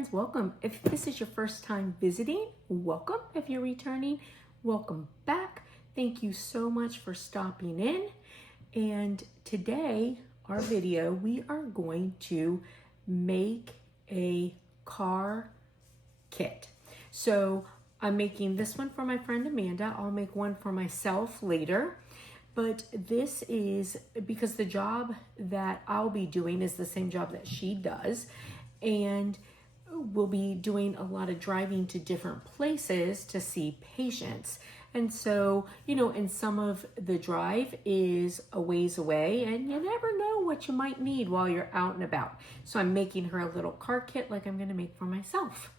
friends, welcome. If this is your first time visiting, welcome. If you're returning, welcome back. Thank you so much for stopping in. And today, our video, we are going to make a car kit. So I'm making this one for my friend Amanda. I'll make one for myself later. But this is because the job that I'll be doing is the same job that she does. And we'll be doing a lot of driving to different places to see patients. And so, and some of the drive is a ways away and you never know what you might need while you're out and about. So I'm making her a little car kit like I'm going to make for myself.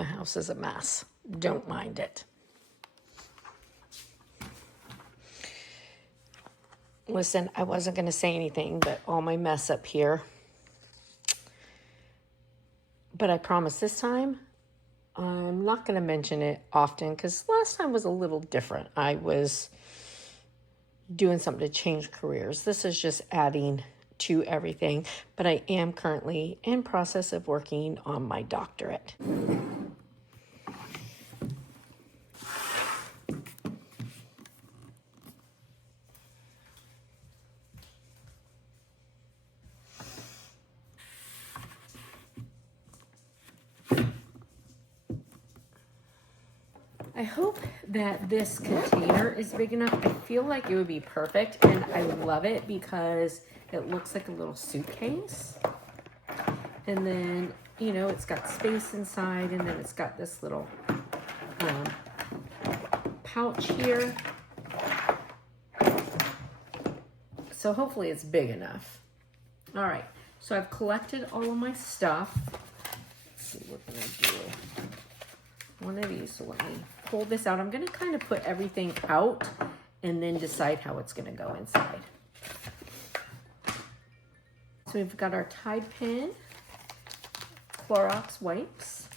My house is a mess. Don't mind it. Listen, I wasn't going to say anything, but all my mess up here. But I promise this time, I'm not going to mention it often because last time was a little different. I was doing something to change careers. This is just adding to everything, but I am currently in process of working on my doctorate. I hope that this container is big enough. I feel like it would be perfect, and I love it because it looks like a little suitcase. And then, you know, it's got space inside, and then it's got this little pouch here. So hopefully it's big enough. All right, so I've collected all of my stuff. Let's see what we're gonna do. One of these, so let me pull this out. I'm gonna kind of put everything out and then decide how it's gonna go inside. So we've got our Tide Pen, Clorox wipes.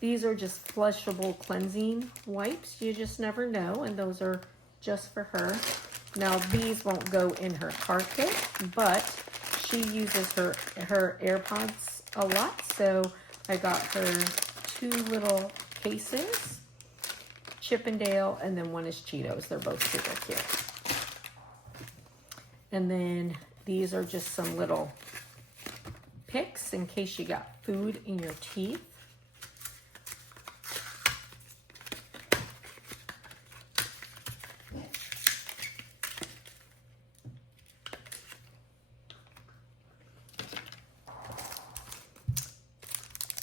These are just flushable cleansing wipes. You just never know, and those are just for her. Now these won't go in her car kit, but she uses her AirPods a lot, so I got her 2 little cases, Chip and Dale, and then one is Cheetos. They're both super cute. And then these are just some little picks in case you got food in your teeth.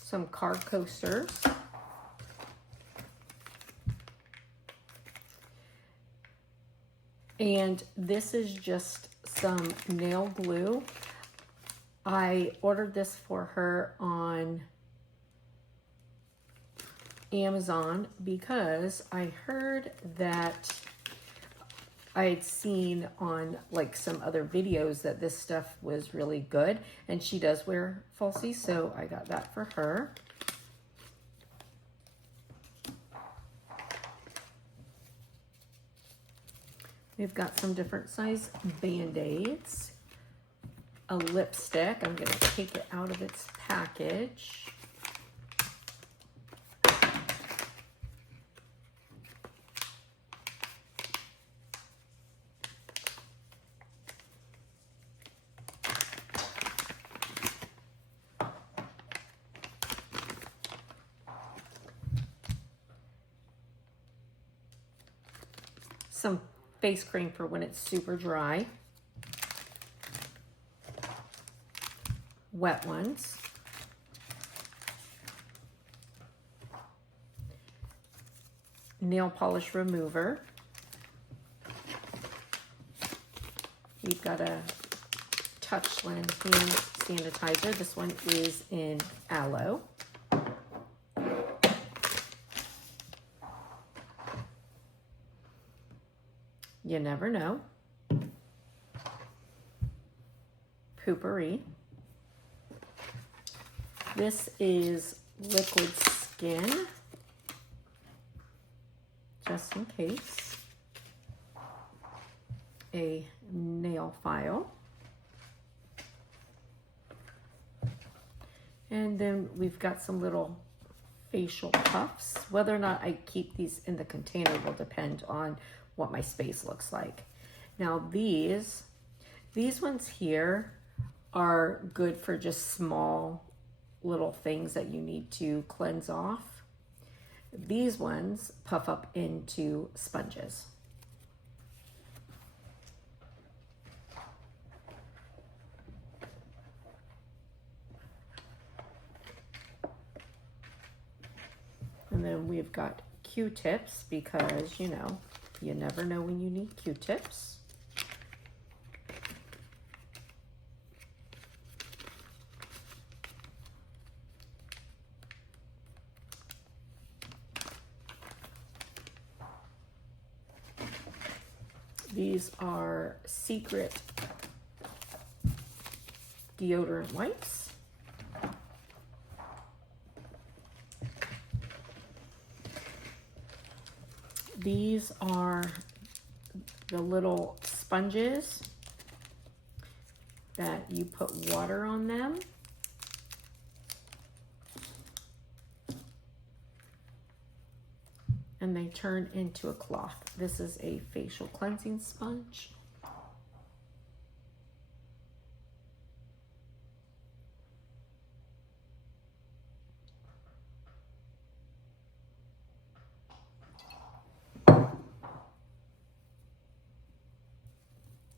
Some car coasters. And this is just some nail glue. I ordered this for her on Amazon because I heard that I had seen on like some other videos that this stuff was really good, and she does wear falsies, so I got that for her. We've got some different size Band-Aids, a lipstick. I'm going to take it out of its package. Some face cream for when it's super dry. Wet ones. Nail polish remover. We've got a Touchland hand sanitizer. This one is in aloe. You never know. Poopery. This is liquid skin, just in case. A nail file. And then we've got some little facial puffs. Whether or not I keep these in the container will depend on what my space looks like. Now these ones here are good for just small little things that you need to cleanse off. These ones puff up into sponges. And then we've got Q-tips because, you know, you never know when you need Q-tips. These are Secret deodorant wipes. These are the little sponges that you put water on them. And they turn into a cloth. This is a facial cleansing sponge.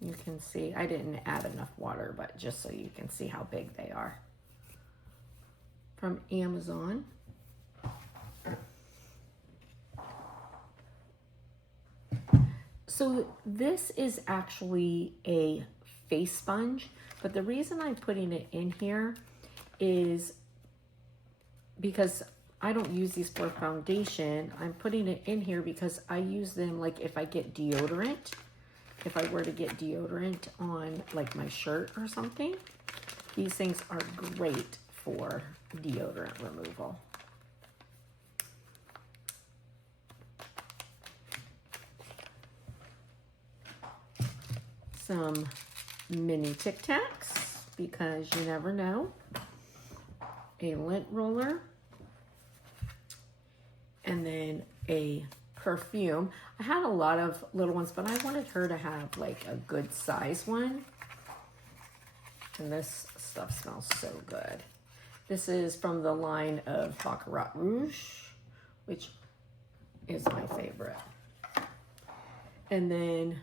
You can see, I didn't add enough water, but just so you can see how big they are. From Amazon. So this is actually a face sponge, but the reason I'm putting it in here is because I don't use these for foundation. I'm putting it in here because I use them like if I get deodorant. If I were to get deodorant on like my shirt or something, these things are great for deodorant removal. Some mini Tic Tacs, because you never know. A lint roller. And then a perfume. I had a lot of little ones, but I wanted her to have like a good size one. And this stuff smells so good. This is from the line of Baccarat Rouge, which is my favorite. And then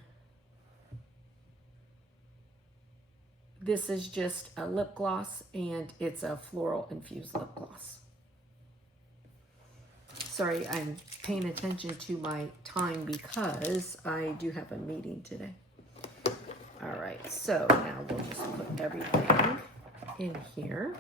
this is just a lip gloss, and it's a floral infused lip gloss. Sorry, I'm paying attention to my time because I do have a meeting today. All right, so now we'll just put everything in here.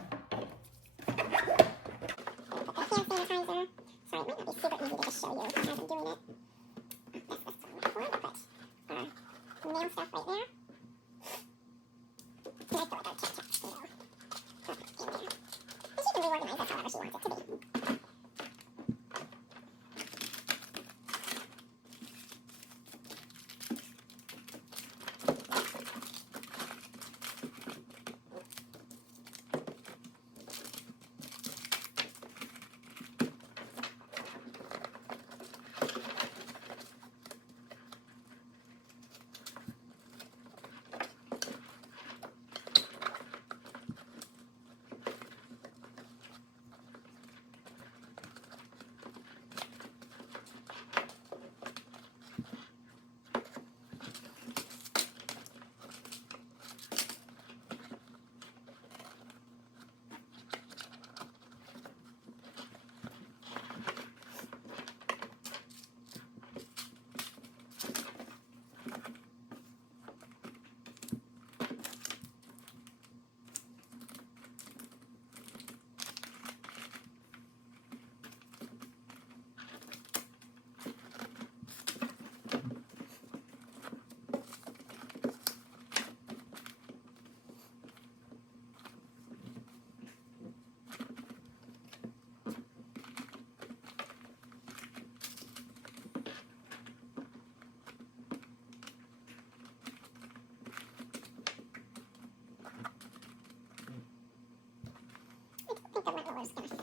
The lint roller's gonna fit.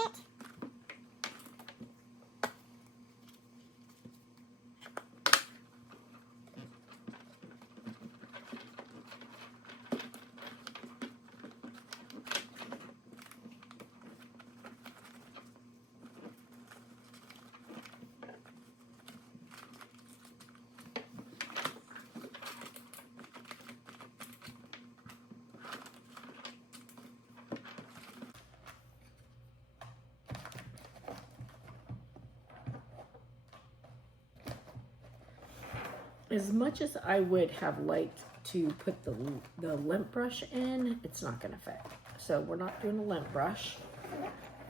As much as I would have liked to put the lint brush in, it's not gonna fit. So we're not doing a lint brush,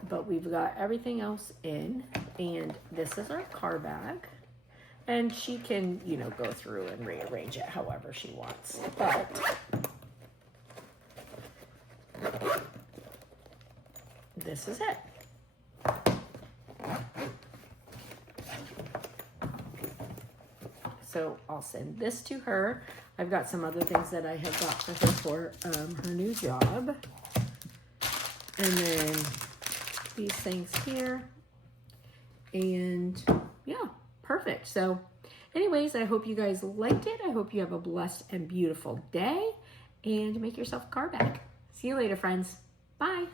but we've got everything else in, and this is our car bag. And she can, you know, go through and rearrange it however she wants. But this is it. So I'll send this to her. I've got some other things that I have got for her for her new job. And then these things here. And yeah, perfect. So anyways, I hope you guys liked it. I hope you have a blessed and beautiful day and make yourself a car bag. See you later, friends. Bye.